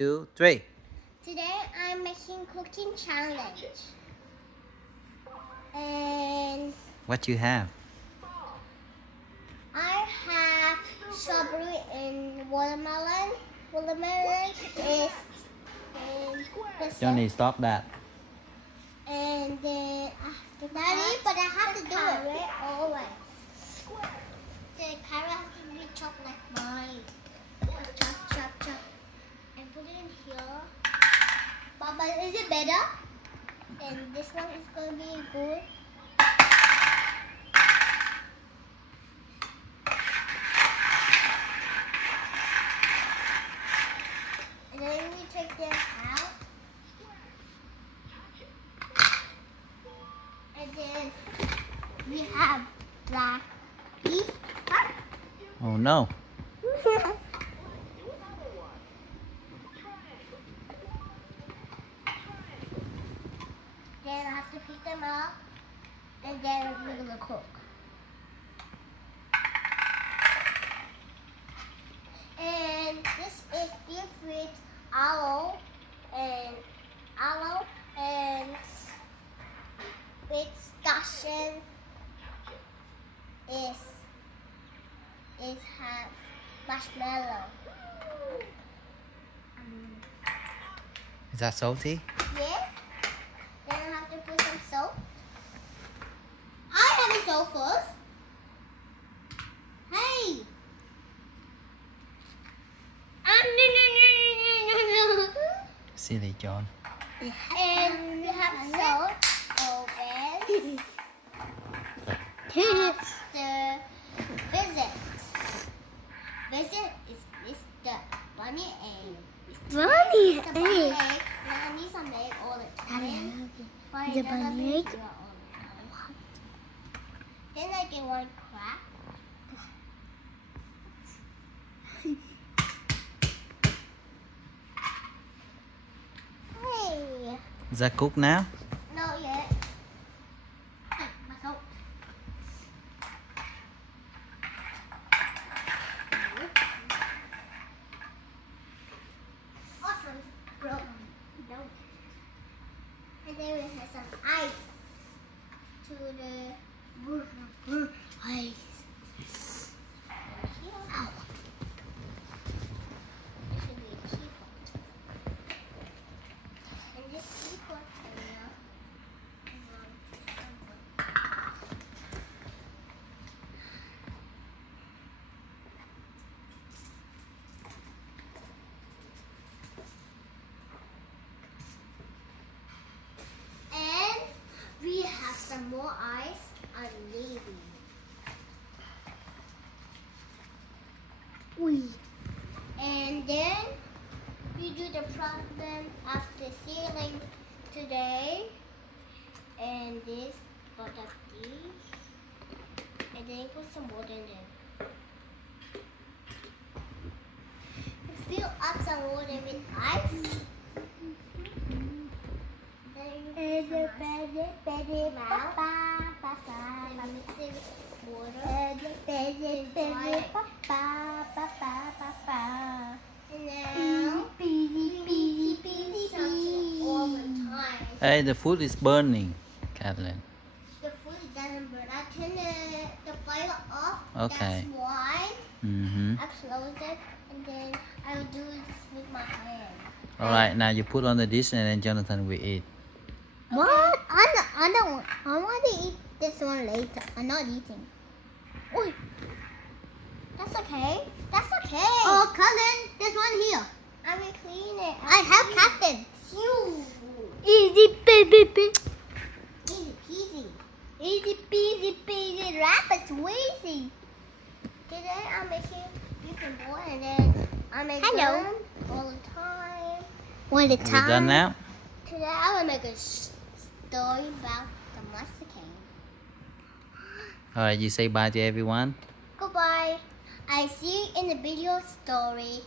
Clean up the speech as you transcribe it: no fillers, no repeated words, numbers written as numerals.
2, 3. Today I'm making cooking challenge. And What you have? I have strawberry and watermelon. Watermelon is Johnny, stop that. and then Daddy, but I have to do it always. The carrot has to be chopped like mine. Chop, chop, chop. And put it in here. But is it better? And this one is going to be good. And then we take them out. And then we have black beef. Oh no. Then I have to pick them up. And then we're going to cook. And this is beef with aloe and with station is have marshmallow. Is that salty? Yeah. Then I have to put some salt. I have a salt first. Hey. Silly John. And we have salt. Open. The visit. Visit is Mr. Bunny egg. Bunny Mr. Bunny egg. egg. And I need some egg all the time. But The it doesn't bunny be egg? here all the time. Then I get one crack. Hey. Is that cooked now? Not yet. My salt. Awesome, bro. No. And then we have some ice to the Ice. Ow. This should be a teapot. And this teapot area and we have some more ice on leaving. And then we do the problem of the ceiling today. And this, both of these. And then put some water in it. Fill up some water with ice. Then you put some ice. Then mix it with water. And dry it. And now we keep something all the time. Hey, the food is burning, Kathleen. The food doesn't burn. I turn the fire off. Okay. That's why Mm-hmm. I close it, and then I will do this with my hand. Alright, now you put on the dish and then Jonathan will eat. What? I don't. I want to eat this one later. I'm not eating. Oi. That's okay. That's okay. Oh, cousin, there's one here. I will clean it. I have Captain. You. Easy peasy, Easy peasy. easy peasy peasy rabbit squeezy. Today I'm making beef and boil, and then I make Hello. them all the time. One at a Are we done now? Today I will make a story about the Mexican. Alright, you say bye to everyone. Goodbye. I see you in the video story.